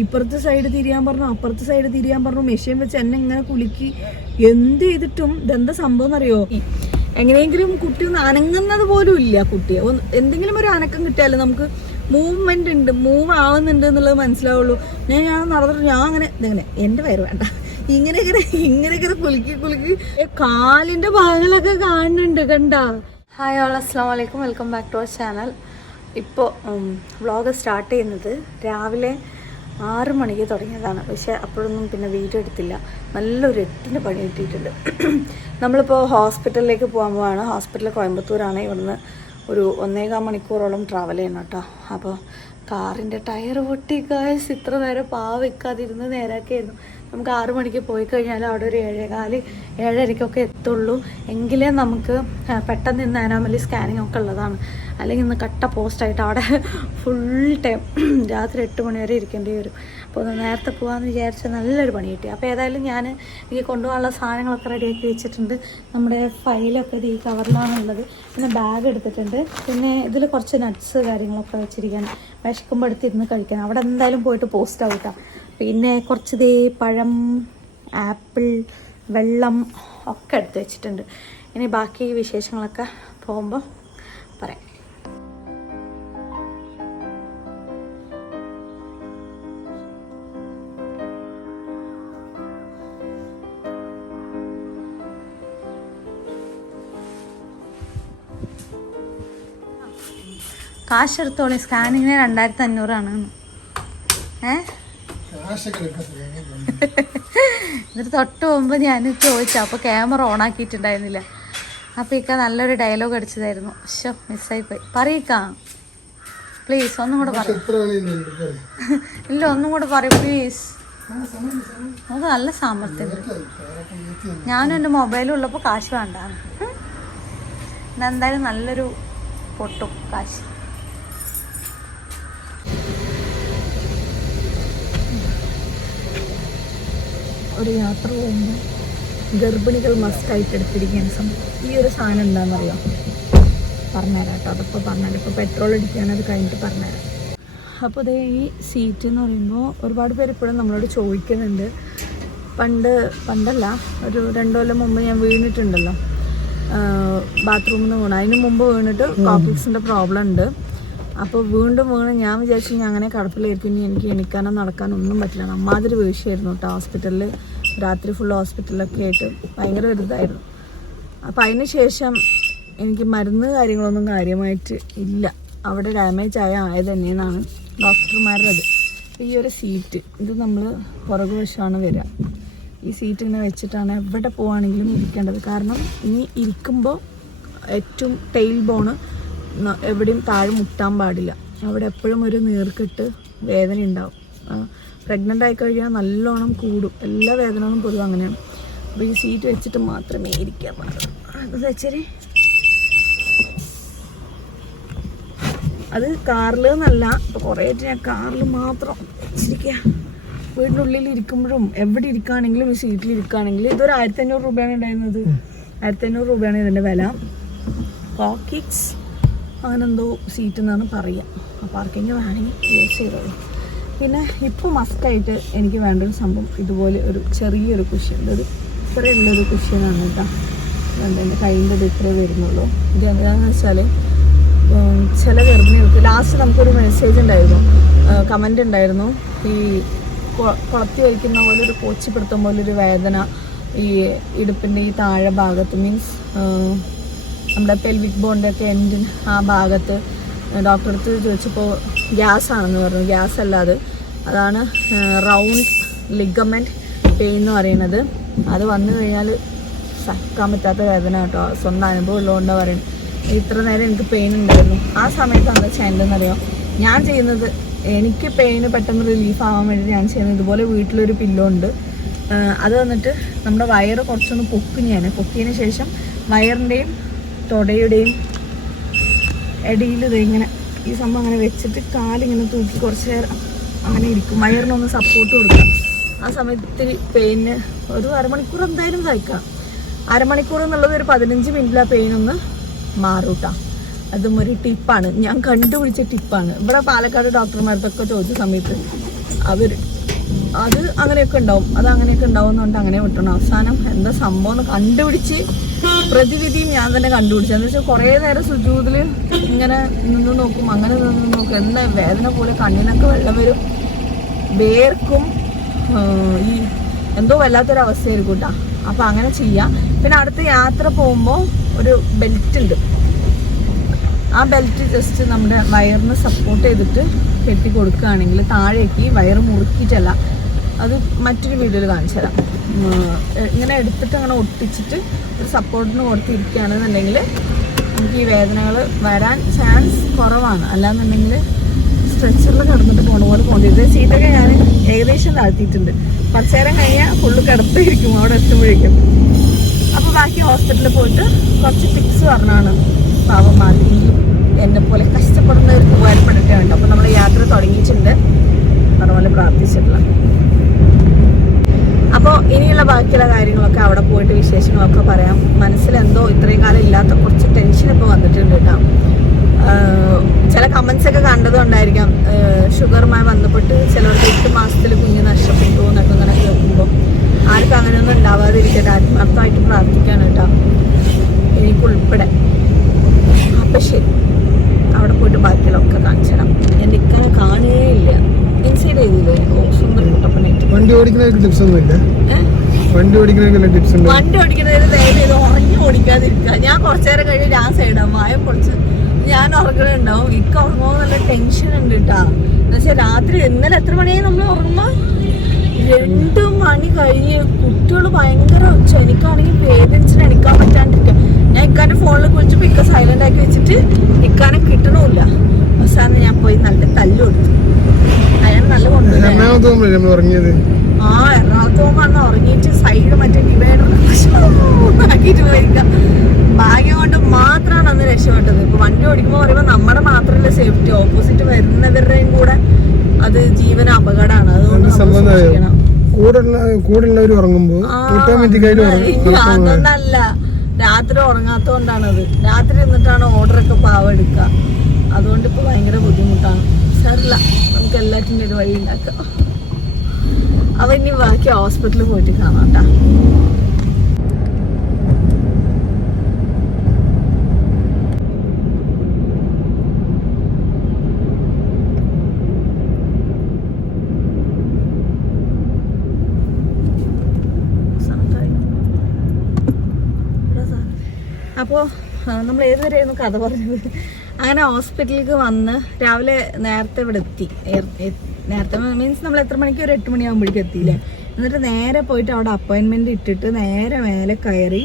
ഇപ്പുറത്തെ സൈഡ് തിരിയാൻ പറഞ്ഞു, അപ്പുറത്തെ സൈഡ് തിരിയാൻ പറഞ്ഞു. മെഷീൻ വെച്ച് എന്നെ ഇങ്ങനെ കുലുക്കി എന്ത് ചെയ്തിട്ടും ഇതെന്താ സംഭവം എന്നറിയോ, എങ്ങനെയെങ്കിലും കുട്ടി ഒന്ന് അനങ്ങുന്നത് പോലും ഇല്ല. കുട്ടിയെ എന്തെങ്കിലും ഒരു അനക്കം കിട്ടിയാലും നമുക്ക് മൂവ്മെന്റ് ഉണ്ട്, മൂവ് ആവുന്നുണ്ട് എന്നുള്ളത് മനസ്സിലാവുള്ളൂ. ഞാൻ നടന്നിട്ട് ഞാൻ അങ്ങനെ ഇതെങ്ങനെ എൻ്റെ വയറ് വേണ്ട ഇങ്ങനെ കുലുക്കി കാലിന്റെ ഭാഗങ്ങളൊക്കെ കാണുന്നുണ്ട് കണ്ട. ഹായ് ഓൾ, അസ്സലാമു അലൈക്കും, welcome back to our channel. ഇപ്പോൾ വ്ളോഗ് സ്റ്റാർട്ട് ചെയ്യുന്നത് രാവിലെ 6 മണിക്ക് തുടങ്ങിയതാണ്. പക്ഷേ അപ്പോഴൊന്നും പിന്നെ വീഡിയോ എടുത്തില്ല. നല്ലൊരു 8-ന് പണി കിട്ടിയിട്ടുണ്ട്. നമ്മളിപ്പോൾ ഹോസ്പിറ്റലിലേക്ക് പോകാൻ പോവാണ്. ഹോസ്പിറ്റൽ കോയമ്പത്തൂരാണ്. ഇവിടുന്ന് ഒരു 1.25 മണിക്കൂറോളം ട്രാവൽ ചെയ്യണം കേട്ടോ. അപ്പോൾ കാറിൻ്റെ ടയർ പൊട്ടി ഗായ്സ്. ഇത്ര നേരം പാവയ്ക്കാതിരുന്ന് നേരാക്കിയായിരുന്നു. നമുക്ക് 6 മണിക്ക് പോയി കഴിഞ്ഞാൽ അവിടെ ഒരു 7:15, 7:30 എത്തുള്ളൂ. എങ്കിലേ നമുക്ക് പെട്ടെന്ന് ഇന്ന് അനോമലി സ്കാനിങ് ഒക്കെ ഉള്ളതാണ്. അല്ലെങ്കിൽ ഇന്ന് കട്ട പോസ്റ്റായിട്ട് അവിടെ ഫുൾ ടൈം രാത്രി 8 മണി വരെ ഇരിക്കേണ്ടി വരും. അപ്പോൾ ഒന്ന് നേരത്തെ പോകാമെന്ന് വിചാരിച്ചാൽ നല്ലൊരു പണി കിട്ടി. അപ്പോൾ ഏതായാലും ഞാൻ എനിക്ക് കൊണ്ടുപോകാനുള്ള സാധനങ്ങളൊക്കെ റെഡിയാക്കി വെച്ചിട്ടുണ്ട്. നമ്മുടെ ഫയലൊക്കെ ഈ കവറിലാണുള്ളത്. പിന്നെ ബാഗ് എടുത്തിട്ടുണ്ട്. പിന്നെ ഇതിൽ കുറച്ച് നട്ട്സ് കാര്യങ്ങളൊക്കെ വെച്ചിരിക്കാൻ, വിശക്കുമ്പോൾ എടുത്തിരുന്ന് കഴിക്കാൻ. അവിടെ എന്തായാലും പോയിട്ട് പോസ്റ്റ് ആവട്ടാം. പിന്നെ കുറച്ച് പഴം, ആപ്പിൾ, വെള്ളം ഒക്കെ എടുത്ത് വെച്ചിട്ടുണ്ട്. ഇനി ബാക്കി വിശേഷങ്ങളൊക്കെ പോകുമ്പോൾ പറയാം. കാശ് എടുത്തോളി. സ്കാനിങ്ങിന് 2500 എന്നിട്ട് തൊട്ട് പോകുമ്പോൾ ഞാൻ ചോദിച്ചു. അപ്പോൾ ക്യാമറ ഓൺ ആക്കിയിട്ടുണ്ടായിരുന്നില്ല. അപ്പോൾ ഇക്ക നല്ലൊരു ഡയലോഗ് അടിച്ചതായിരുന്നു. ഷോ, മിസ്സായിപ്പോയി. പറയിക്കാ പ്ലീസ്, ഒന്നും കൂടെ പറയും. ഇല്ല, ഒന്നും കൂടെ പറയും പ്ലീസ്. അത് നല്ല സാമർത്ഥ്യം. ഞാനും എൻ്റെ മൊബൈലും ഉള്ളപ്പോൾ കാശ് വേണ്ട. എന്തായാലും നല്ലൊരു പൊട്ടും കാശ്. ഒരു യാത്ര പോകുമ്പോൾ ഗർഭിണികൾ മസ്റ്റായിട്ട് എടുത്തിരിക്കുന്ന സംഭവം ഈ ഒരു സാധനം എന്താണെന്നറിയാം? പറഞ്ഞുതരാം കേട്ടോ. അതിപ്പോൾ പറഞ്ഞുതരാം. ഇപ്പോൾ പെട്രോൾ അടിക്കുകയാണ്, അത് കഴിഞ്ഞിട്ട് പറഞ്ഞുതരാം. അപ്പോൾ ഇതേ ഈ സീറ്റ് എന്ന് പറയുമ്പോൾ ഒരുപാട് പേര് ഇപ്പോഴും നമ്മളോട് ചോദിക്കുന്നുണ്ട്. പണ്ടല്ല, ഒരു 2 കൊല്ലം മുമ്പ് ഞാൻ വീണിട്ടുണ്ടല്ലോ ബാത്റൂമിൽ നിന്ന് വീണ്. അതിന് മുമ്പ് വീണിട്ട് കോംപ്ലക്സിൻ്റെ പ്രോബ്ലം ഉണ്ട്. അപ്പോൾ വീണ്ടും ഞാൻ വിചാരിച്ചു ഞാൻ അങ്ങനെ കിടപ്പിലായിരിക്കും, ഇനി എനിക്ക് എണിക്കാനോ നടക്കാനോ ഒന്നും പറ്റില്ല. അമ്മാതിരി വീഴ്ചയായിരുന്നു കേട്ടോ. ഹോസ്പിറ്റലിൽ രാത്രി ഫുൾ ഹോസ്പിറ്റലൊക്കെ ആയിട്ട് ഭയങ്കര വലുതായിരുന്നു. അപ്പോൾ അതിന് ശേഷം എനിക്ക് മരുന്ന് കാര്യങ്ങളൊന്നും കാര്യമായിട്ട് ഇല്ല. അവിടെ ഡാമേജ് ആയത് തന്നെയെന്നാണ് ഡോക്ടർമാരുടേത്. ഈ ഒരു സീറ്റ് ഇത് നമ്മൾ പുറകുവശമാണ് വരിക. ഈ സീറ്റ് ഇങ്ങനെ വെച്ചിട്ടാണ് എവിടെ പോവുകയാണെങ്കിലും ഇരിക്കേണ്ടത്. കാരണം ഇനി ഇരിക്കുമ്പോൾ ഏറ്റവും ടെയിൽ ബോണ് എവിടെയും താഴെ മുട്ടാൻ പാടില്ല. അവിടെ എപ്പോഴും ഒരു നീർക്കെട്ട് വേദന ഉണ്ടാവും. പ്രഗ്നൻ്റ് ആയി കഴിഞ്ഞാൽ നല്ലോണം കൂടും. എല്ലാ വേദനകളും പൊതുവെ അങ്ങനെയാണ്. അപ്പോൾ ഈ സീറ്റ് വെച്ചിട്ട് മാത്രമേ ഇരിക്കാൻ പാടുള്ളൂ. അത് വെച്ചേരി അത് കാറിൽ എന്നല്ല, ഇപ്പോൾ കുറേ ആയിട്ട് ഞാൻ കാറിൽ മാത്രം വെച്ചിരിക്കുക. വീടിൻ്റെ ഉള്ളിൽ ഇരിക്കുമ്പോഴും എവിടെ ഇരിക്കുകയാണെങ്കിലും ഈ സീറ്റിൽ ഇരിക്കുകയാണെങ്കിലും ഇതൊരു 1500 രൂപയാണ് ഉണ്ടായിരുന്നത്. 1500 രൂപയാണ് ഇതിൻ്റെ വില. പോക്കറ്റ്സ് അങ്ങനെന്തോ സീറ്റ് എന്നാണ് പറയുക. അപ്പോൾ ആർക്കെങ്കിലും വേണമെങ്കിൽ യൂസ് ചെയ്തോളൂ. പിന്നെ ഇപ്പോൾ മസ്റ്റായിട്ട് എനിക്ക് വേണ്ടൊരു സംഭവം ഇതുപോലെ ഒരു ചെറിയൊരു കുഷ്യൻ. ഇതൊരു ഇത്രേ ഉള്ളൊരു കുഷ്യനാണ് കേട്ടോ. അതുകൊണ്ട് എൻ്റെ കയ്യിൻ്റെ ഇത് ഇത്രേ വരുന്നുള്ളൂ. ഇത് എന്താണെന്ന് വെച്ചാൽ ചില ഗർഭിണികൾക്ക് ലാസ്റ്റ് നമുക്കൊരു മെസ്സേജ് ഉണ്ടായിരുന്നു, കമൻ്റ് ഉണ്ടായിരുന്നു. ഈ കുളത്തി വയ്ക്കുന്ന പോലെ ഒരു കോച്ചിപ്പിടുത്തം പോലൊരു വേദന ഈ ഇടുപ്പിൻ്റെ ഈ താഴെ ഭാഗത്ത്, മീൻസ് നമ്മുടെ പെൽവിക് ബോണിൻ്റെ ഒക്കെ എൻഡിന് ആ ഭാഗത്ത്. ഡോക്ടറെ അടുത്ത് ചോദിച്ചപ്പോൾ ഗ്യാസ് ആണെന്ന് പറഞ്ഞു. ഗ്യാസ് അല്ലാതെ അതാണ് റൗണ്ട് ലിഗമെൻറ്റ് പെയിൻ എന്ന് പറയുന്നത്. അത് വന്നു കഴിഞ്ഞാൽ സഹിക്കാൻ പറ്റാത്ത വേദന കേട്ടോ. സ്വന്തം അനുഭവം ഉള്ളതുകൊണ്ടാണ് പറയുന്നത്. ഇത്ര നേരം എനിക്ക് പെയിൻ ഉണ്ടായിരുന്നു. ആ സമയത്ത് എന്താ ചെയ്യേണ്ടതെന്നറിയാം? ഞാൻ ചെയ്യുന്നത്, എനിക്ക് പെയിന് പെട്ടെന്ന് റിലീഫ് ആവാൻ വേണ്ടി ഞാൻ ചെയ്യുന്നത് ഇതുപോലെ വീട്ടിലൊരു പില്ലോ ഉണ്ട്. അത് വന്നിട്ട് നമ്മുടെ വയറ് കുറച്ചൊന്ന് പൊക്കിയതിന് ശേഷം വയറിൻ്റെയും തുടയുടെയും ഇടയിൽ ഇങ്ങനെ ഈ സംഭവം അങ്ങനെ വെച്ചിട്ട് കാലിങ്ങനെ തൂക്കി കുറച്ച് നേരം അങ്ങനെ ഇരിക്കും. വയറിനൊന്ന് സപ്പോർട്ട് കൊടുക്കാം. ആ സമയത്ത് ഇത്തിരി പെയിന് ഒരു 1/2 മണിക്കൂർ എന്തായാലും സഹിക്കാം. 1/2 മണിക്കൂർ എന്നുള്ളത് ഒരു 15 മിനിറ്റിൽ ആ പെയിനൊന്ന് മാറൂട്ടാ. അതും ഒരു ടിപ്പാണ്, ഞാൻ കണ്ടുപിടിച്ച ടിപ്പാണ്. ഇവിടെ പാലക്കാട് ഡോക്ടർമാർക്കൊക്കെ ചോദിച്ച സമയത്ത് അവർ അത് അങ്ങനെയൊക്കെ ഉണ്ടാവും, അത് അങ്ങനെയൊക്കെ ഉണ്ടാവുന്നതുകൊണ്ട് അങ്ങനെ വിട്ടണം. അവസാനം എന്താ സംഭവം എന്ന് കണ്ടുപിടിച്ച് പ്രതിവിധിയും ഞാൻ തന്നെ കണ്ടുപിടിച്ചു. എന്ന് വെച്ചാൽ കുറേ നേരം സുജൂദിൽ ഇങ്ങനെ നിന്ന് നോക്കും, അങ്ങനെ നിന്ന് നോക്കും, എന്താ വേദന പോലെ കണ്ണിനൊക്കെ വെള്ളം വരും, വേർക്കും, ഈ എന്തോ വല്ലാത്തൊരവസ്ഥയായിരിക്കും കേട്ടോ. അപ്പം അങ്ങനെ ചെയ്യാം. പിന്നെ അടുത്ത യാത്ര പോകുമ്പോൾ ഒരു ബെൽറ്റ് ഉണ്ട്, ആ ബെൽറ്റ് ജസ്റ്റ് നമ്മുടെ വയറിന് സപ്പോർട്ട് ചെയ്തിട്ട് കെട്ടി കൊടുക്കുകയാണെങ്കിൽ താഴേക്ക് വയറ് മുറുക്കിയിട്ടല്ല, അത് മറ്റൊരു വീഡിയോയിൽ കാണിച്ചു തരാം. ഇങ്ങനെ എടുത്തിട്ട് അങ്ങനെ ഒട്ടിച്ചിട്ട് ഒരു സപ്പോർട്ടിന് കൊടുത്തിരിക്കുകയാണെന്നുണ്ടെങ്കിൽ നമുക്ക് ഈ വേദനകൾ വരാൻ ചാൻസ് കുറവാണ്. അല്ലാന്നുണ്ടെങ്കിൽ സ്ട്രെച്ചറിൽ കിടന്നിട്ട് പോണ പോലെ പോകേണ്ടത്. സീറ്റൊക്കെ ഞാൻ ഏകദേശം താഴ്ത്തിയിട്ടുണ്ട്, കുറച്ച് നേരം കഴിഞ്ഞാൽ ഫുള്ള് കിടത്തിയിരിക്കും അവിടെ എത്തുമ്പോഴേക്കും. അപ്പോൾ ബാക്കി ഹോസ്പിറ്റലിൽ പോയിട്ട് കുറച്ച് ടിപ്സ് പറഞ്ഞാണ് പാവന്മാർക്ക് എന്നെ പോലെ കഷ്ടപ്പെടുന്നവർക്ക് ഉപകാരപ്പെട്ടിട്ടേ ഉണ്ട്. അപ്പോൾ നമ്മൾ യാത്ര തുടങ്ങിയിട്ടുണ്ട്, അതുപോലെ പ്രാർത്ഥിച്ചിട്ടില്ല. അപ്പോൾ ഇനിയുള്ള ബാക്കിയുള്ള കാര്യങ്ങളൊക്കെ അവിടെ പോയിട്ട് വിശേഷങ്ങളൊക്കെ പറയാം. മനസ്സിലെന്തോ ഇത്രയും കാലം ഇല്ലാത്ത കുറച്ച് ടെൻഷൻ ഇപ്പോൾ വന്നിട്ടുണ്ട് കേട്ടോ. ചില കമൻസ് ഒക്കെ കണ്ടതുകൊണ്ടായിരിക്കാം ഷുഗറുമായി ബന്ധപ്പെട്ട് ചിലവർക്ക് 8 മാസത്തിൽ കുഞ്ഞ് നഷ്ടപ്പെട്ടു എന്നൊക്കെ ഇങ്ങനെ കേൾക്കുമ്പോൾ ആർക്കും അങ്ങനെയൊന്നും ഉണ്ടാവാതിരിക്കട്ടെ, ആത്മാർത്ഥമായിട്ട് പ്രാർത്ഥിക്കാണ് കേട്ടോ, എനിക്കുൾപ്പെടെ. അപ്പം ശരി, അവിടെ പോയിട്ട് ബാക്കിയുള്ളതൊക്കെ കാണിച്ചു തരാം. എൻ്റെ ഇങ്ങനെ കാണുകയില്ല, ഇൻസൈഡ് ചെയ്തില്ലേ? ഓ സുന്ദരം കുട്ടപ്പനായിട്ട്. വണ്ടി ഓടിക്കുന്നതിന് ടിപ്സ് ഒന്നുമില്ല. വണ്ടി ഓടിക്കുന്നതിന് ടിപ്സ് ഉണ്ട്. വണ്ടി ഓടിക്കുന്നതിന് ദയവ് ചെയ്ത് ഉറങ്ങി ഓടിക്കാതിരിക്കുക. ഞാൻ കുറച്ചു നേരം കഴിഞ്ഞ് ഞാൻ സൈഡാകും, മായ പൊളിച്ച് ഞാൻ ഉറങ്ങണുണ്ടാവും. ഇക്ക ഉറങ്ങുമ്പോൾ നല്ല ടെൻഷൻ ഉണ്ട് കേട്ടാ. എന്നുവെച്ചാൽ രാത്രി ഇന്നലെ എത്ര മണിയായി നമ്മൾ ഉറങ്ങുമ്പോൾ? 2 മണി കഴിഞ്ഞ്. കുട്ടികൾ ഭയങ്കര ഒച്ച, എനിക്കാണെങ്കിൽ പേരൻസിന് എടുക്കാൻ പറ്റാണ്ടിരിക്കുക. ഞാൻ ഇക്കാൻ്റെ ഫോണിൽ വിളിച്ചപ്പോൾ ഇക്ക സൈലന്റ് ആക്കി വെച്ചിട്ട് ഇക്കാനെ കിട്ടണമില്ല. അവസാനം ഞാൻ പോയി നല്ല തല്ല് കൊടുത്തു. അയാൾ നല്ല കൊണ്ടുപോയി. എറണാകുളത്ത് പോകുമ്പോൾ ഉറങ്ങിയിട്ട് സൈഡ് മറ്റേ ആക്കിയിട്ട് പോയിരിക്കാം. ഭാഗ്യം കൊണ്ട് മാത്രമാണ് അന്ന് രക്ഷപ്പെട്ടത്. ഇപ്പൊ വണ്ടി ഓടിക്കുമ്പോൾ പറയുമ്പോൾ നമ്മുടെ മാത്രമല്ല സേഫ്റ്റി, ഓപ്പോസിറ്റ് വരുന്നവരുടെയും കൂടെ അത് ജീവന അപകടമാണ്. അതുകൊണ്ട് അതൊന്നല്ല, രാത്രി ഉറങ്ങാത്തോണ്ടാണത്. രാത്രി നിന്നിട്ടാണ് ഓർഡറൊക്കെ പാവം എടുക്കുക. അതുകൊണ്ട് ഇപ്പൊ ഭയങ്കര ബുദ്ധിമുട്ടാണ്. സാരില്ല, നമുക്ക് എല്ലാറ്റിൻ്റെ ഒരു വഴി ഉണ്ടാക്കാം. അവ ഇനി ബാക്കി ഹോസ്പിറ്റലിൽ പോയിട്ട് കാണാം കേട്ടാ. അപ്പോൾ നമ്മൾ ഏതുവരെയായിരുന്നു കഥ പറഞ്ഞത്? അങ്ങനെ ഹോസ്പിറ്റലിലേക്ക് വന്ന് രാവിലെ നേരത്തെ ഇവിടെ എത്തി. നേരത്തെ മീൻസ് നമ്മൾ എത്ര മണിക്ക്? ഒരു 8 മണിയാകുമ്പോഴേക്കും എത്തിയില്ലേ. എന്നിട്ട് നേരെ പോയിട്ട് അവിടെ അപ്പോയിൻമെൻറ്റ് ഇട്ടിട്ട് നേരെ മേലെ കയറി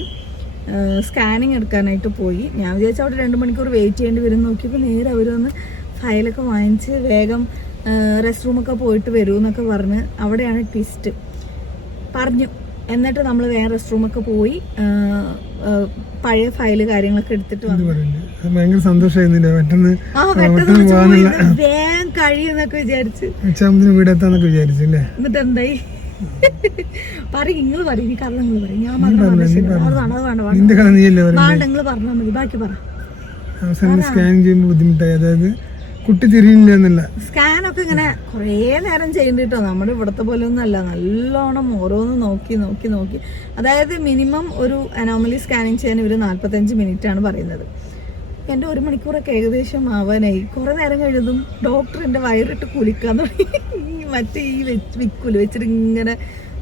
സ്കാനിങ് എടുക്കാനായിട്ട് പോയി. ഞാൻ വിചാരിച്ചു അവിടെ 2 മണിക്കൂർ വെയിറ്റ് ചെയ്യേണ്ടി വരും. നോക്കിയപ്പോൾ നേരെ അവർ വന്ന് ഫയലൊക്കെ വാങ്ങിച്ച് വേഗം റെസ്റ്റ് റൂമൊക്കെ പോയിട്ട് വരൂ എന്നൊക്കെ പറഞ്ഞ് അവിടെയാണ് ട്വിസ്റ്റ് പറഞ്ഞു. എന്നിട്ട് നമ്മൾ വേറെ റെസ്റ്റ് റൂമൊക്കെ പോയി പഴയ ഫയല് കാര്യങ്ങളൊക്കെ എടുത്തിട്ട് ഭയങ്കര സന്തോഷമായിരുന്നില്ല. വേഗം കഴിയുന്നൊക്കെ വിചാരിച്ചു. വീടെത്താന്നൊക്കെ വിചാരിച്ചല്ലേ? എന്നിട്ട് എന്തായി പറയും, നിങ്ങൾ പറയും, ഈ കഥ നിങ്ങൾ പറയും. ഞാൻ മാത്രം വേണ്ട, നിങ്ങൾ പറഞ്ഞാൽ മതി, ബാക്കി പറ. സ്കാൻ ചെയ്യുമ്പോൾ ബുദ്ധിമുട്ടായി, അതായത് കുട്ടി തിരിയില്ല എന്നല്ല. സ്കാനൊക്കെ ഇങ്ങനെ കുറേ നേരം ചെയ്യണ്ടിട്ടോ. നമ്മുടെ ഇവിടത്തെ പോലെ ഒന്നും അല്ല, നല്ലോണം ഓരോന്ന് നോക്കി നോക്കി നോക്കി. അതായത് മിനിമം ഒരു അനോമലി സ്കാനിങ് ചെയ്യാൻ ഇവർ 45 മിനിറ്റ് ആണ് പറയുന്നത്. എൻ്റെ 1 മണിക്കൂറൊക്കെ ഏകദേശം ആവാനായി. കുറേ നേരം കഴിയുന്നതും ഡോക്ടർ എൻ്റെ വയറിട്ട് കുലിക്കാൻ തുടങ്ങി. മറ്റേ ഈ വിക്കൂല വെച്ചിട്ട് ഇങ്ങനെ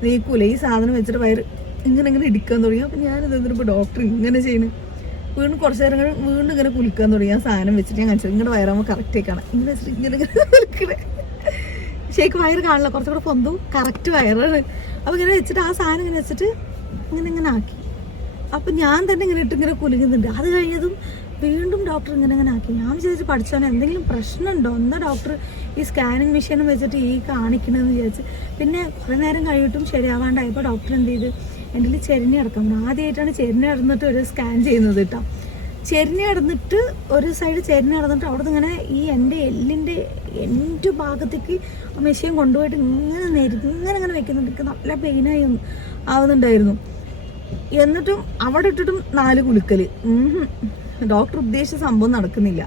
നീക്കൂല, ഈ സാധനം വെച്ചിട്ട് വയറ് ഇങ്ങനെ ഇടിക്കാൻ തുടങ്ങി. അപ്പം ഞാനിത് എന്നിട്ട് ഡോക്ടർ ഇങ്ങനെ ചെയ്യണം. വീണ്ടും കുറച്ച് നേരം വീണ്ടും ഇങ്ങനെ കുലിക്കാൻ തുടങ്ങി. ആ സാധനം വെച്ചിട്ട് ഞാൻ കാണിച്ചത് ഇങ്ങനെ വയറാകുമ്പോൾ കറക്റ്റ് കാണാം. ഇങ്ങനെ വെച്ചിട്ട് ഇങ്ങനെ കുലിക്കണേ. ശരിക്ക് വയറ് കാണില്ല, കുറച്ചുകൂടെ പൊന്തും കറക്റ്റ് വയറാണ്. അപ്പോൾ ഇങ്ങനെ വെച്ചിട്ട് ആ സാധനം ഇങ്ങനെ വെച്ചിട്ട് ഇങ്ങനെ ആക്കി. അപ്പം ഞാൻ തന്നെ ഇങ്ങനെ ഇങ്ങനെ കുലുങ്ങുന്നുണ്ട്. അത് കഴിഞ്ഞതും വീണ്ടും ഡോക്ടർ ഇങ്ങനെ ആക്കി. ഞാൻ വിചാരിച്ചു പഠിച്ചാൽ എന്തെങ്കിലും പ്രശ്നമുണ്ടോ എന്നാ ഡോക്ടർ ഈ സ്കാനിങ് മെഷീനും വെച്ചിട്ട് ഈ കാണിക്കണമെന്ന് വിചാരിച്ച്. പിന്നെ കുറേ നേരം കഴിഞ്ഞിട്ടും ശരിയാവാണ്ടായപ്പോൾ ഡോക്ടർ എന്ത് ചെയ്ത് എൻ്റെ ചെരിഞ്ഞ അടക്കം. ആദ്യമായിട്ടാണ് ചെരിഞ്ഞ നടന്നിട്ട് ഒരു സ്കാൻ ചെയ്യുന്നത് കേട്ടോ. ചെരിഞ്ഞ നടന്നിട്ട് ഒരു സൈഡ് ചെരിഞ്ഞ നടന്നിട്ട് അവിടെ നിന്ന് ഇങ്ങനെ ഈ എൻ്റെ എല്ലിൻ്റെ എൻ്റെ ഭാഗത്തേക്ക് മെഷീൻ കൊണ്ടുപോയിട്ട് ഇങ്ങനെ വെക്കുന്നുണ്ട്. എനിക്ക് നല്ല പെയിനായി ആവുന്നുണ്ടായിരുന്നു. എന്നിട്ടും അവിടെ ഇട്ടിട്ടും 4 കുലുക്കൽ. ഡോക്ടർ ഉദ്ദേശിച്ച സംഭവം നടക്കുന്നില്ല.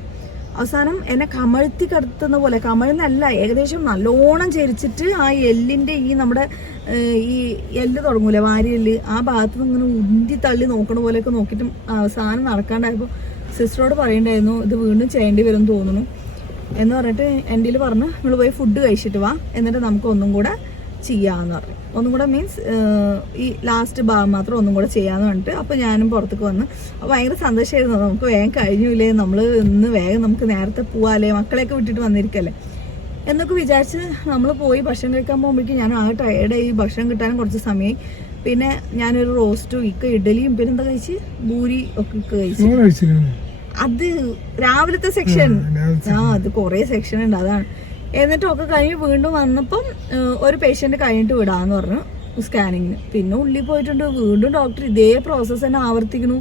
അവസാനം എന്നെ കമഴ്ത്തി കിടത്തുന്ന പോലെ, കമഴ്ന്നല്ല, ഏകദേശം നല്ലോണം ചരിച്ചിട്ട് ആ എല്ലിന്റെ ഈ നമ്മുടെ ഈ എല്ല് തുടങ്ങൂലേ വാരിയെല്ല്, ആ ഭാഗത്ത് നിന്ന് ഇങ്ങനെ ഉന്തി തള്ളി നോക്കണ പോലെയൊക്കെ നോക്കിയിട്ടും അവസാനം നടക്കാണ്ടായപ്പോൾ സിസ്റ്ററോട് പറയണ്ടായിരുന്നു ഇത് വീണ്ടും ചെയ്യേണ്ടി വരും തോന്നുന്നു എന്ന് പറഞ്ഞിട്ട് എൻ്റെ കയ്യിൽ പറഞ്ഞു നിങ്ങൾ പോയി ഫുഡ് കഴിച്ചിട്ട് വാ, എന്നിട്ട് നമുക്ക് ഒന്നും കൂടെ ചെയ്യാമെന്ന് പറഞ്ഞു. ഒന്നും കൂടെ മീൻസ് ഈ ലാസ്റ്റ് ഭാഗം മാത്രം ഒന്നും കൂടെ ചെയ്യാമെന്ന് പറഞ്ഞിട്ട് അപ്പോൾ ഞാനും പുറത്തേക്ക് വന്ന്. അപ്പോൾ ഭയങ്കര സന്തോഷമായിരുന്നു, നമുക്ക് വേഗം കഴിഞ്ഞില്ലേ, നമ്മൾ ഇന്ന് വേഗം നമുക്ക് നേരത്തെ പോവാല്ലേ, മക്കളെയൊക്കെ വിട്ടിട്ട് വന്നിരിക്കല്ലേ എന്നൊക്കെ വിചാരിച്ച് നമ്മൾ പോയി ഭക്ഷണം കഴിക്കാൻ പോകുമ്പോഴേക്കും ഞാൻ ആകെ ടയേർഡായി. ഭക്ഷണം കിട്ടാനും കുറച്ച് സമയമായി. പിന്നെ ഞാനൊരു റോസ്റ്റും ഇഡലിയും പിന്നെ എന്താ കഴിച്ച് ഭൂരി ഒക്കെ കഴിച്ചു. അത് രാവിലത്തെ സെക്ഷൻ, അത് കുറേ സെക്ഷൻ ഉണ്ട്, അതാണ്. എന്നിട്ടൊക്കെ കഴിഞ്ഞ് വീണ്ടും വന്നപ്പം ഒരു പേഷ്യന്റ് കഴിഞ്ഞിട്ട് വിടാന്ന് പറഞ്ഞു സ്കാനിങ്ങിന്. പിന്നെ ഉള്ളിൽ പോയിട്ടുണ്ട്, വീണ്ടും ഡോക്ടർ ഇതേ പ്രോസസ്സ് തന്നെ ആവർത്തിക്കുന്നു.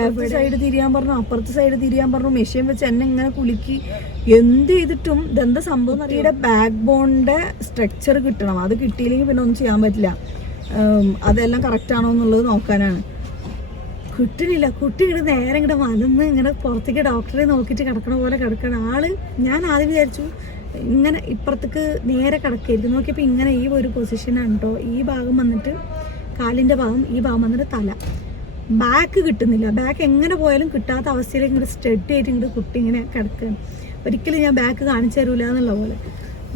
എവിടെ സൈഡ് തിരിയാൻ പറഞ്ഞു, അപ്പുറത്തെ സൈഡ് തിരിയാൻ പറഞ്ഞു, മെഷീൻ വെച്ച് എന്നെ ഇങ്ങനെ കുലുക്കി. എന്ത് ചെയ്തിട്ടും ഇതെന്താ സംഭവം അറിയുടെ ബാക്ക് ബോണിന്റെ സ്ട്രക്ചർ കിട്ടണം. അത് കിട്ടിയില്ലെങ്കിൽ പിന്നെ ഒന്നും ചെയ്യാൻ പറ്റില്ല. അതെല്ലാം കറക്റ്റ് ആണോ എന്നുള്ളത് നോക്കാനാണ്. കിട്ടുന്നില്ല. കുട്ടി ഇങ്ങോട്ട് നേരെ ഇങ്ങോട്ട് വന്ന് ഇങ്ങനെ പുറത്തേക്ക് ഡോക്ടറെ നോക്കിയിട്ട് കിടക്കണ പോലെ കിടക്കണം ആള്. ഞാൻ ആദ്യം വിചാരിച്ചു ഇങ്ങനെ ഇപ്പുറത്തേക്ക് നേരെ കിടക്കായിരിക്കും. നോക്കിയപ്പോൾ ഇങ്ങനെ ഈ ഒരു പൊസിഷനാണ് കേട്ടോ. ഈ ഭാഗം വന്നിട്ട് കാലിൻ്റെ ഭാഗം, ഈ ഭാഗം വന്നിട്ട് തല. ബാക്ക് കിട്ടുന്നില്ല. ബാക്ക് എങ്ങനെ പോയാലും കിട്ടാത്ത അവസ്ഥയിലേക്ക് ഇങ്ങോട്ട് സ്റ്റഡി ആയിട്ട് ഇങ്ങോട്ട് കുട്ടി ഇങ്ങനെ കിടക്കുകയാണ്. ഒരിക്കലും ഞാൻ ബാക്ക് കാണിച്ചു തരൂല എന്നുള്ള പോലെ.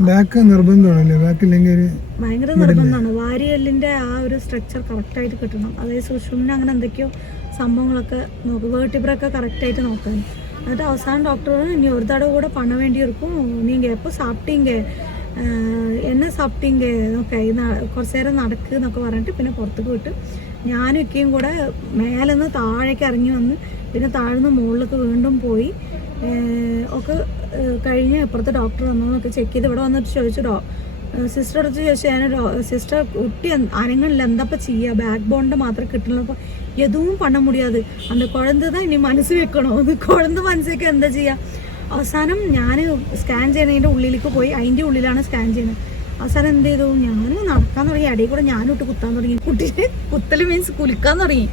ബാക്ക് നിർബന്ധമാണല്ലേ? ബാക്കില്ലെങ്കിൽ ഭയങ്കര നിർബന്ധമാണ്. വാരിയെല്ലിൻ്റെ ആ ഒരു സ്ട്രക്ചർ കറക്റ്റായിട്ട് കിട്ടണം. അതായത് സുഷുമ്ന അങ്ങനെ എന്തൊക്കെയോ സംഭവങ്ങളൊക്കെ നോക്കും, വേർട്ടിബ്രൊക്കെ കറക്റ്റായിട്ട് നോക്കാൻ. എന്നിട്ട് അവസാനം ഡോക്ടർ ഇനി ഒരു തടവ് കൂടെ പണ വേണ്ടി ഇരിക്കും, நீங்கள் எப்போ சாப்பிட்டீங்க, എന്നെ സാപ്പിട്ടീങ്ക എന്നൊക്കെ കുറച്ച് നേരം നടക്കുക എന്നൊക്കെ പറഞ്ഞിട്ട് പിന്നെ പുറത്തേക്ക് വിട്ട് ഞാനും ഒക്കെയും കൂടെ മേലെ നിന്ന് താഴേക്ക് ഇറങ്ങി വന്ന് പിന്നെ താഴ്ന്ന് മുകളിലേക്ക് വീണ്ടും പോയി ഒക്കെ കഴിഞ്ഞ് ഇപ്പുറത്തെ ഡോക്ടർ വന്നൊക്കെ ചെക്ക് ചെയ്ത് ഇവിടെ വന്നിട്ട് ചോദിച്ചു, സിസ്റ്റർ അടുത്ത് ചോദിച്ചു, ഞാൻ സിസ്റ്റർ കുട്ടി അനങ്ങളില്ല എന്താ ചെയ്യുക, ബാക്ക് ബോണിൻ്റെ മാത്രം കിട്ടുള്ളൂ. അപ്പോൾ എതുവും പണ മുടിയാത്, அந்த കുഴന്ത தான் ഇനി മനസ്സ് വെക്കണോ, അത് കുഴന്ത മനസ്സിലേക്ക് എന്താ ചെയ്യുക. അവസാനം ഞാൻ സ്കാൻ ചെയ്യുന്നതിൻ്റെ ഉള്ളിലേക്ക് പോയി, അതിൻ്റെ ഉള്ളിലാണ് സ്കാൻ ചെയ്യുന്നത്. അവസാനം എന്ത് ചെയ്തു, ഞാൻ നടക്കാൻ തുടങ്ങി, ഇടയിൽ കൂടെ ഞാനും ഇട്ട് കുത്താൻ തുടങ്ങി. കുട്ടിയെ കുത്തൽ മീൻസ് കുലിക്കാൻ തുടങ്ങി.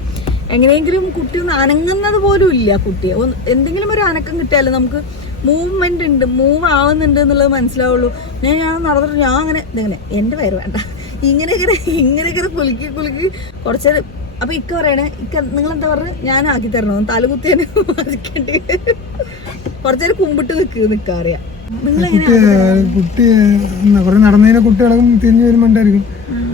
എങ്ങനെയെങ്കിലും കുട്ടി ഒന്ന് അനങ്ങുന്നത് പോലും ഇല്ല. കുട്ടിയെ എന്തെങ്കിലും ഒരു അനക്കം കിട്ടിയാലും നമുക്ക് മൂവ്മെന്റ് ഉണ്ട്, മൂവ് ആവുന്നുണ്ട് എന്നുള്ളത് മനസ്സിലാവുള്ളൂ. ഞാൻ നടന്നിട്ട് ഞാൻ അങ്ങനെ ഇതെങ്ങനെ എൻ്റെ പേര് വേണ്ട ഇങ്ങനെ കുലുക്കി കുറച്ചേരം. അപ്പൊ ഇക്ക പറയണേ, ഇക്ക നിങ്ങളെന്താ പറഞ്ഞ് ഞാൻ ആക്കി തരണോ, തലകുത്തിയെ മാറിക്കേണ്ടി കുറച്ചേരം കുമ്പിട്ട് നിൽക്കാറിയാം. കുട്ടി നടന്നതിനെ കുട്ടികളൊക്കെ തിരിഞ്ഞു വരുമ്പോണ്ടായിരിക്കും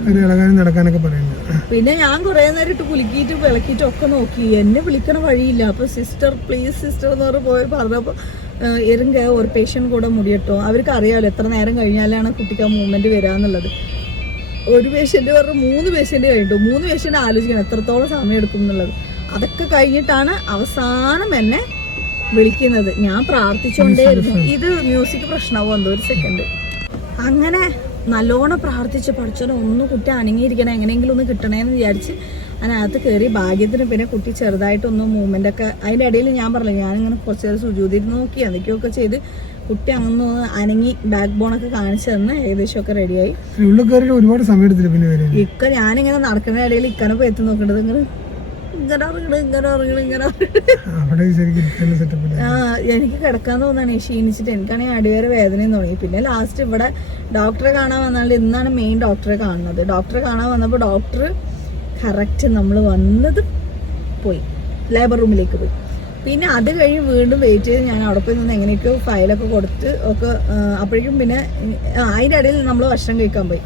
ഒരു ഇളകാനും നടക്കാനൊക്കെ പറയുന്നത്. പിന്നെ ഞാൻ കുറെ നേരം ഇട്ട് കുലുക്കിയിട്ട് വിളക്കിയിട്ടും ഒക്കെ നോക്കി, എന്നെ വിളിക്കണ വഴിയില്ല. അപ്പൊ സിസ്റ്റർ പ്ലീസ് സിസ്റ്റർ എന്ന് പറഞ്ഞ് പോയി പറഞ്ഞപ്പോൾ എരുങ്ക ഒരു പേഷ്യൻ്റ് കൂടെ മുടിയട്ടോ. അവർക്ക് അറിയാമല്ലോ എത്ര നേരം കഴിഞ്ഞാലാണ് കുട്ടിക്ക് ആ മൂവ്മെന്റ് വരാന്നുള്ളത്. ഒരു പേഷ്യന്റ് പറഞ്ഞ് 3 പേഷ്യന്റ് കഴിഞ്ഞിട്ടു. 3 പേഷ്യന്റ് ആലോചിക്കണം എത്രത്തോളം സമയം എടുക്കും എന്നുള്ളത്. അതൊക്കെ കഴിഞ്ഞിട്ടാണ് അവസാനം എന്നെ വിളിക്കുന്നത്. ഞാൻ പ്രാർത്ഥിച്ചുകൊണ്ടേയിരുന്നു. ഇത് മ്യൂസിക് പ്രശ്നമാവും എന്തോ ഒരു സെക്കൻഡ്. അങ്ങനെ നല്ലോണം പ്രാർത്ഥിച്ച് പഠിച്ചോനെ ഒന്ന് കുട്ടി അനങ്ങിയിരിക്കണം, എങ്ങനെയെങ്കിലും ഒന്ന് കിട്ടണേന്ന് വിചാരിച്ച് അതിനകത്ത് കയറി. ഭാഗ്യത്തിന് പിന്നെ കുട്ടി ചെറുതായിട്ടൊന്നും മൂവ്മെന്റ് ഒക്കെ അതിൻ്റെ ഇടയിൽ ഞാൻ പറഞ്ഞില്ല, ഞാനിങ്ങനെ കുറച്ച് നേരം സുജൂതിരുന്ന് നോക്കി എന്തൊക്കെയൊക്കെ ചെയ്ത് കുട്ടി അങ്ങനെ അനങ്ങി ബാക്ക് ബോണൊക്കെ കാണിച്ചു തന്ന് ഏകദേശം ഒക്കെ റെഡിയായി. ഒരുപാട് സമയം എടുത്തില്ല. പിന്നെ ഇക്ക ഞാനിങ്ങനെ നടക്കുന്ന ഇടയിൽ ഇക്കനെ പോയി എത്തി നോക്കേണ്ടത് ഇങ്ങനെ എനിക്ക് കിടക്കാൻ തോന്നാണ് ക്ഷീണിച്ചിട്ട്. എനിക്കാണെങ്കിൽ അടിവേറെ വേദനയും തുടങ്ങി. പിന്നെ ലാസ്റ്റ് ഇവിടെ ഡോക്ടറെ കാണാൻ വന്നാണ്ട് ഇന്നാണ് മെയിൻ ഡോക്ടറെ കാണുന്നത്. ഡോക്ടറെ കാണാൻ വന്നപ്പോൾ ഡോക്ടർ കറക്റ്റ് നമ്മൾ വന്നത് പോയി ലേബർ റൂമിലേക്ക് പോയി. പിന്നെ അത് കഴിഞ്ഞ് വീണ്ടും വെയിറ്റ് ചെയ്ത് ഞാൻ അവിടെ പോയി നിന്ന് എങ്ങനെയൊക്കെയോ ഫയലൊക്കെ കൊടുത്ത് ഒക്കെ അപ്പോഴേക്കും പിന്നെ അതിൻ്റെ ഇടയിൽ നമ്മൾ ഭക്ഷണം കഴിക്കാൻ പോയി.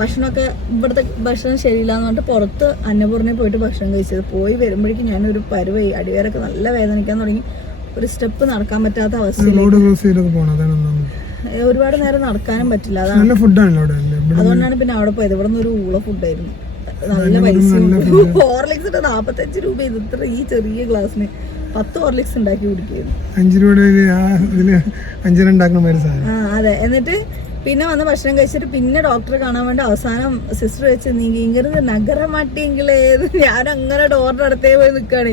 ഭക്ഷണമൊക്കെ ഇവിടുത്തെ ഭക്ഷണം ശരിയില്ല എന്ന് പറഞ്ഞിട്ട് പുറത്ത് അന്നപൂർണ്ണയിൽ പോയിട്ട് ഭക്ഷണം കഴിച്ചത്. പോയി വരുമ്പോഴേക്കും ഞാനൊരു പരുവായി, അടിവേരൊക്കെ നല്ല വേദനിക്കാൻ തുടങ്ങി. ഒരു സ്റ്റെപ്പ് നടക്കാൻ പറ്റാത്ത അവസ്ഥയിലേക്ക്. ഒരുപാട് നേരം നടക്കാനും പറ്റില്ല. അതാണ് അതുകൊണ്ടാണ് പിന്നെ അവിടെ പോയത്. ഇവിടെ നിന്ന് ഒരു ഊള ഫുഡായിരുന്നു, നല്ല പൈസ. ഹോർലിക്സ് 45 രൂപ. ഇത് ഇത്ര ഈ ചെറിയ ഗ്ലാസ്സിന് 10 ഹോർലിക്സ് ഉണ്ടാക്കി കുടിക്കുന്നു. 5 രൂപ. അതെ. എന്നിട്ട് പിന്നെ വന്ന് ഭക്ഷണം കഴിച്ചിട്ട് പിന്നെ ഡോക്ടറെ കാണാൻ വേണ്ടി അവസാനം സിസ്റ്റർ വെച്ച് നീങ്ങിങ്ങരുത് നഗര മാട്ടിയെങ്കിലേ. ഞാൻ അങ്ങനെ ഡോറിന്റെ അടുത്തേ പോയി നിൽക്കുകയാണ്.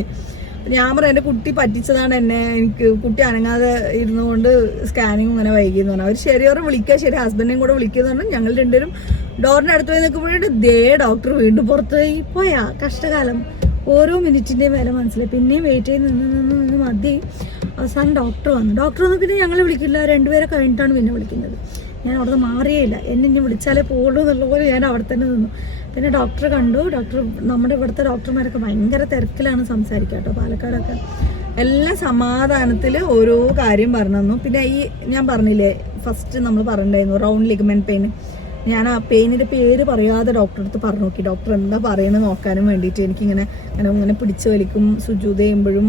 ഞാൻ പറയാം എൻ്റെ കുട്ടി പറ്റിച്ചതാണ് എന്നെ, എനിക്ക് കുട്ടി അനങ്ങാതെ ഇരുന്നുകൊണ്ട് സ്കാനിങ് ഇങ്ങനെ വൈകിയെന്ന് പറഞ്ഞു. അവർ ശരിയോറെ വിളിക്കുക, ശരി ഹസ്ബൻഡിനെയും കൂടെ വിളിക്കുന്നു പറഞ്ഞു. ഞങ്ങൾ രണ്ടുപേരും ഡോറിന്റെ അടുത്ത് പോയി നിൽക്കുമ്പോഴേ ദേ ഡോക്ടർ വീണ്ടും പുറത്ത് പോയി. പോയാ കഷ്ടകാലം. ഓരോ മിനിറ്റിന്റെയും വില മനസ്സിലായി. പിന്നെയും വെയിറ്റ് ചെയ്ത് നിന്ന് മതി. അവസാനം ഡോക്ടർ വന്നു പിന്നെ ഞങ്ങളെ വിളിക്കില്ല, 2 പേരെ കഴിഞ്ഞിട്ടാണ് പിന്നെ വിളിക്കുന്നത്. ഞാൻ അവിടെ മാറിയേയില്ല, എന്നെ ഇനി വിളിച്ചാലേ പോകുള്ളൂ എന്നുള്ള പോലെ ഞാൻ അവിടെ തന്നെ നിന്നു. പിന്നെ ഡോക്ടറെ കണ്ടു. നമ്മുടെ ഇവിടുത്തെ ഡോക്ടർമാരൊക്കെ ഭയങ്കര തിരക്കിലാണ് സംസാരിക്കുക കേട്ടോ. പാലക്കാടൊക്കെ എല്ലാം സമാധാനത്തിൽ ഓരോ കാര്യം പറഞ്ഞു തന്നു. പിന്നെ ഈ ഞാൻ പറഞ്ഞില്ലേ ഫസ്റ്റ് നമ്മൾ പറഞ്ഞിട്ടുണ്ടായിരുന്നു റൗണ്ട് ലിഗമെന്റ് പെയിൻ. ഞാൻ ആ പെയിനിൻ്റെ പേര് പറയാതെ ഡോക്ടറെ അടുത്ത് പറഞ്ഞു നോക്കി, ഡോക്ടർ എന്താ പറയുന്നത് നോക്കാനും വേണ്ടിയിട്ട്. എനിക്കിങ്ങനെ പിടിച്ചു വലിക്കും, സുജൂത് ചെയ്യുമ്പോഴും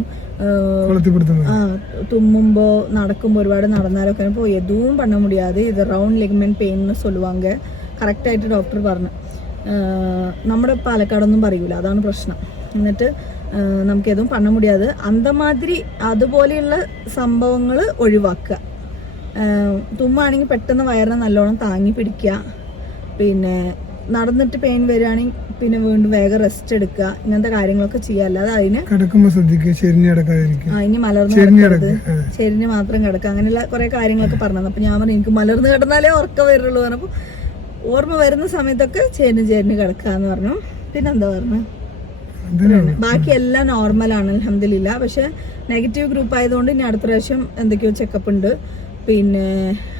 തുമ്മുമ്പോൾ നടക്കുമ്പോൾ ഒരുപാട് നടന്നാലൊക്കെ ഇപ്പോൾ എതുവും പണ്ണ മുടിയാതെ ഇത് റൗണ്ട് ലിഗമെന്റ് പെയിൻ എന്ന് சொல்லுவாங்க കറക്റ്റായിട്ട് ഡോക്ടർ പറഞ്ഞു. നമ്മുടെ പാലക്കാടൊന്നും പറയൂല, അതാണ് പ്രശ്നം. എന്നിട്ട് നമുക്ക് എതും പണ്ണ മുടിയാതെ അന്തമാതിരി അതുപോലെയുള്ള സംഭവങ്ങൾ ഒഴിവാക്കുക. തുമ്മാണെങ്കിൽ പെട്ടെന്ന് വയറിനെ നല്ലോണം താങ്ങി പിടിക്കുക. പിന്നെ നടന്നിട്ട് പെയിൻ വരികയാണെങ്കിൽ പിന്നെ വീണ്ടും വേഗം റെസ്റ്റ് എടുക്കുക. ഇങ്ങനത്തെ കാര്യങ്ങളൊക്കെ ചെയ്യുക. അല്ലാതെ അതിന് ഇനി മലർന്ന് കിടക്കരുത്, ചെരിഞ്ഞ് മാത്രം കിടക്കുക, അങ്ങനെയുള്ള കുറെ കാര്യങ്ങളൊക്കെ പറഞ്ഞു. അപ്പൊ ഞാൻ പറഞ്ഞു എനിക്ക് മലർന്ന് കിടന്നാലേ ഉറക്കം വരുള്ളൂ പറഞ്ഞപ്പോൾ ഓർമ്മ വരുന്ന സമയത്തൊക്കെ ചെരിഞ്ഞ് കിടക്കുക എന്ന് പറഞ്ഞു. പിന്നെന്താ പറഞ്ഞു, ബാക്കിയെല്ലാം നോർമലാണ് അൽഹംദുലില്ലാ. പക്ഷെ നെഗറ്റീവ് ഗ്രൂപ്പ് ആയതുകൊണ്ട് ഇനി അടുത്ത പ്രാവശ്യം എന്തൊക്കെയോ ചെക്കപ്പ് ഉണ്ട്. പിന്നെ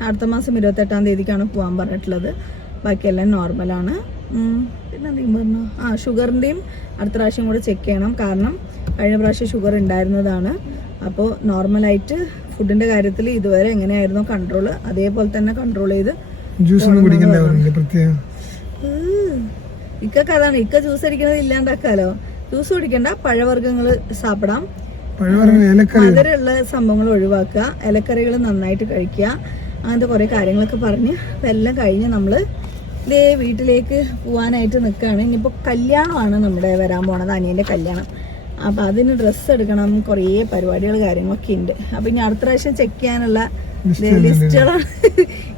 അടുത്ത മാസം 28-ാം തീയതിക്കാണ് പോകാൻ പറഞ്ഞിട്ടുള്ളത്. ബാക്കിയെല്ലാം നോർമലാണ്. പിന്നെ എന്തെങ്കിലും പറഞ്ഞു, ഷുഗറിൻ്റെയും അടുത്ത പ്രാവശ്യം കൂടെ ചെക്ക് ചെയ്യണം. കാരണം കഴിഞ്ഞ പ്രാവശ്യം ഷുഗർ ഉണ്ടായിരുന്നതാണ്. അപ്പോൾ നോർമലായിട്ട് ഫുഡിൻ്റെ കാര്യത്തിൽ ഇതുവരെ എങ്ങനെയായിരുന്നു കൺട്രോൾ, അതേപോലെ തന്നെ കൺട്രോൾ ചെയ്ത് ഇക്കൊക്കെ അതാണ്. ഇക്ക ജ്യൂസ് അടിക്കുന്നത് ഇല്ലാണ്ടാക്കാലോ. ജ്യൂസ് കുടിക്കണ്ട, പഴവർഗ്ഗങ്ങൾ സാപ്പിടാം, മധുരമുള്ള സംഭവങ്ങൾ ഒഴിവാക്കുക, ഇലക്കറികൾ നന്നായിട്ട് കഴിക്കുക, അങ്ങനത്തെ കുറേ കാര്യങ്ങളൊക്കെ പറഞ്ഞ് എല്ലാം കഴിഞ്ഞ് നമ്മൾ ഇതേ വീട്ടിലേക്ക് പോകാനായിട്ട് നിൽക്കുകയാണ്. ഇനിയിപ്പോൾ കല്യാണമാണ് നമ്മുടെ വരാൻ പോണത്, അനിയൻ്റെ കല്യാണം. അപ്പം അതിന് ഡ്രസ്സ് എടുക്കണം, കുറേ പരിപാടികൾ കാര്യങ്ങളൊക്കെ ഉണ്ട്. അപ്പം ഇനി അടുത്ത പ്രാവശ്യം ചെക്ക് ചെയ്യാനുള്ള ലിസ്റ്റുകളാണ്.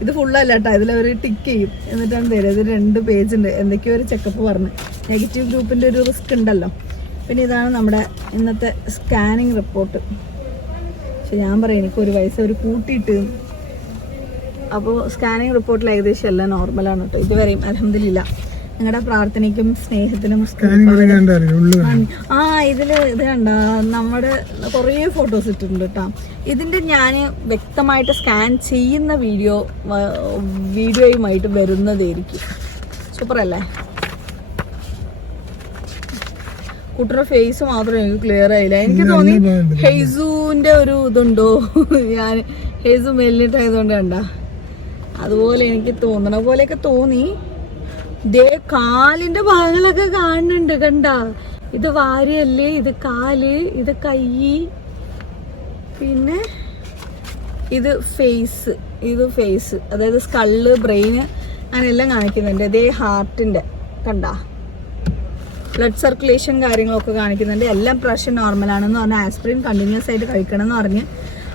ഇത് ഫുള്ളല്ല കേട്ടോ, ഇതിലവർ ടിക്ക് ചെയ്യും എന്നിട്ടാണ് തരും. ഇത് 2 പേജ് ഉണ്ട്. എന്തൊക്കെയോ ഒരു ചെക്കപ്പ് പറഞ്ഞ് നെഗറ്റീവ് ഗ്രൂപ്പിൻ്റെ ഒരു റിസ്ക് ഉണ്ടല്ലോ. പിന്നെ ഇതാണ് നമ്മുടെ ഇന്നത്തെ സ്കാനിങ് റിപ്പോർട്ട്. പക്ഷെ ഞാൻ പറയാം എനിക്കൊരു വയസ്സ് അവർ കൂട്ടിയിട്ട്. അപ്പോൾ സ്കാനിങ് റിപ്പോർട്ടിൽ ഏകദേശം എല്ലാം നോർമലാണ് കേട്ടോ ഇതുവരെയും അൽഹംദുലില്ലാ. നിങ്ങളുടെ പ്രാർത്ഥനയ്ക്കും സ്നേഹത്തിനും ഇത് കണ്ട നമ്മുടെ കുറേ ഫോട്ടോസ് ഇട്ടിട്ടുണ്ട് കേട്ടോ. ഇതിൻ്റെ ഞാൻ വ്യക്തമായിട്ട് സ്കാൻ ചെയ്യുന്ന വീഡിയോയുമായിട്ട് വരുന്നതായിരിക്കും. സൂപ്പറല്ലേ? കുട്ടിയുടെ ഫേസ് മാത്രം എനിക്ക് ക്ലിയർ ആയില്ല. എനിക്ക് തോന്നി ഹെയ്സുവിൻ്റെ ഒരു ഇതുണ്ടോ, ഞാൻ ഹെയ്സു മെല്ലിട്ടായതുകൊണ്ട് കണ്ട അതുപോലെ എനിക്ക് തോന്നണ പോലെയൊക്കെ തോന്നി. ദേ കാലിന്റെ ഭാഗങ്ങളൊക്കെ കാണുന്നുണ്ട്, കണ്ട? ഇത് വാരിയല്ലേ, ഇത് കാല്, ഇത് കൈ, പിന്നെ ഇത് ഫേസ്, അതായത് സ്കള്ള്, ബ്രെയിന്, അങ്ങനെയെല്ലാം കാണിക്കുന്നുണ്ട്. ഇതേ ഹാർട്ടിന്റെ കണ്ട ബ്ലഡ് സർക്കുലേഷൻ കാര്യങ്ങളൊക്കെ കാണിക്കുന്നുണ്ട്. എല്ലാം പ്രഷർ നോർമലാണെന്ന് പറഞ്ഞാൽ ആസ്പിരിൻ കണ്ടിന്യൂസ് ആയിട്ട് കഴിക്കണം എന്ന് പറഞ്ഞ്.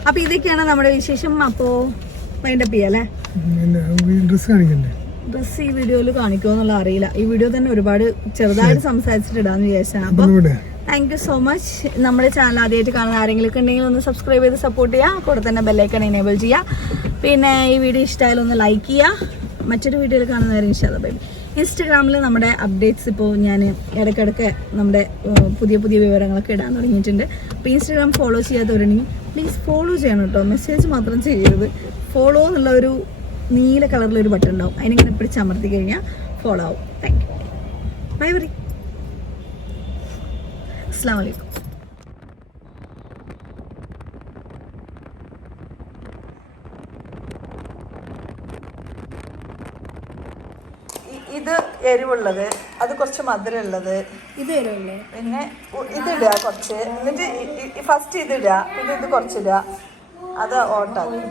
അപ്പൊ ഇതൊക്കെയാണ് നമ്മുടെ വിശേഷം. അപ്പോ വൈൻഡപ്പ് ചെയ്യാല്ലേ? ഡ്രസ് ഈ വീഡിയോയിൽ കാണിക്കുമോ എന്നുള്ള അറിയില്ല. ഈ വീഡിയോ തന്നെ ഒരുപാട് ചെറുതായിട്ട് സംസാരിച്ചിട്ടിടാന്ന് വിചാരിച്ചാണ്. അപ്പൊ താങ്ക് യു സോ മച്ച്. നമ്മുടെ ചാനൽ ആദ്യമായിട്ട് കാണുന്ന ആരെങ്കിലും ഉണ്ടെങ്കിൽ ഒന്ന് സബ്സ്ക്രൈബ് ചെയ്ത് സപ്പോർട്ട് ചെയ്യുക. കൂടെ തന്നെ ബെല്ലൈക്കൺ എനേബിൾ ചെയ്യുക. പിന്നെ ഈ വീഡിയോ ഇഷ്ടമായാലും ഒന്ന് ലൈക്ക് ചെയ്യുക. മറ്റൊരു വീഡിയോയിൽ കാണുന്നവരെ ഇൻഷാല്ലാ ബൈ. ഇൻസ്റ്റഗ്രാമിൽ നമ്മുടെ അപ്ഡേറ്റ്സ് ഇപ്പോൾ ഞാൻ ഇടയ്ക്കിടയ്ക്ക് നമ്മുടെ പുതിയ വിവരങ്ങളൊക്കെ ഇടാൻ തുടങ്ങിയിട്ടുണ്ട്. അപ്പോൾ ഇൻസ്റ്റഗ്രാം ഫോളോ ചെയ്യാത്തവരുണ്ടെങ്കിൽ പ്ലീസ് ഫോളോ ചെയ്യണം കേട്ടോ. മെസ്സേജ് മാത്രം ചെയ്യരുത്. ഫോളോ എന്നുള്ള ഒരു നീല കളറിലൊരു ബട്ടൺ ഉണ്ടാവും, അതിനിങ്ങനെ പിടിച്ച് അമർത്തി കഴിഞ്ഞാൽ ഫോളോ ആവും. Thank you. Bye bye. അസ്സലാമു അലൈക്കും. ഇത് എരിവുള്ളത്, അത് കുറച്ച് മധുരമുള്ളത്, ഇത് എരിവുള്ളത്, പിന്നെ ഇതിടുക കുറച്ച്, എന്നിട്ട് ഫസ്റ്റ് ഇതിടുക, പിന്നെ ഇത് കുറച്ചിടുക, അത് ഓട്ടാക്കും.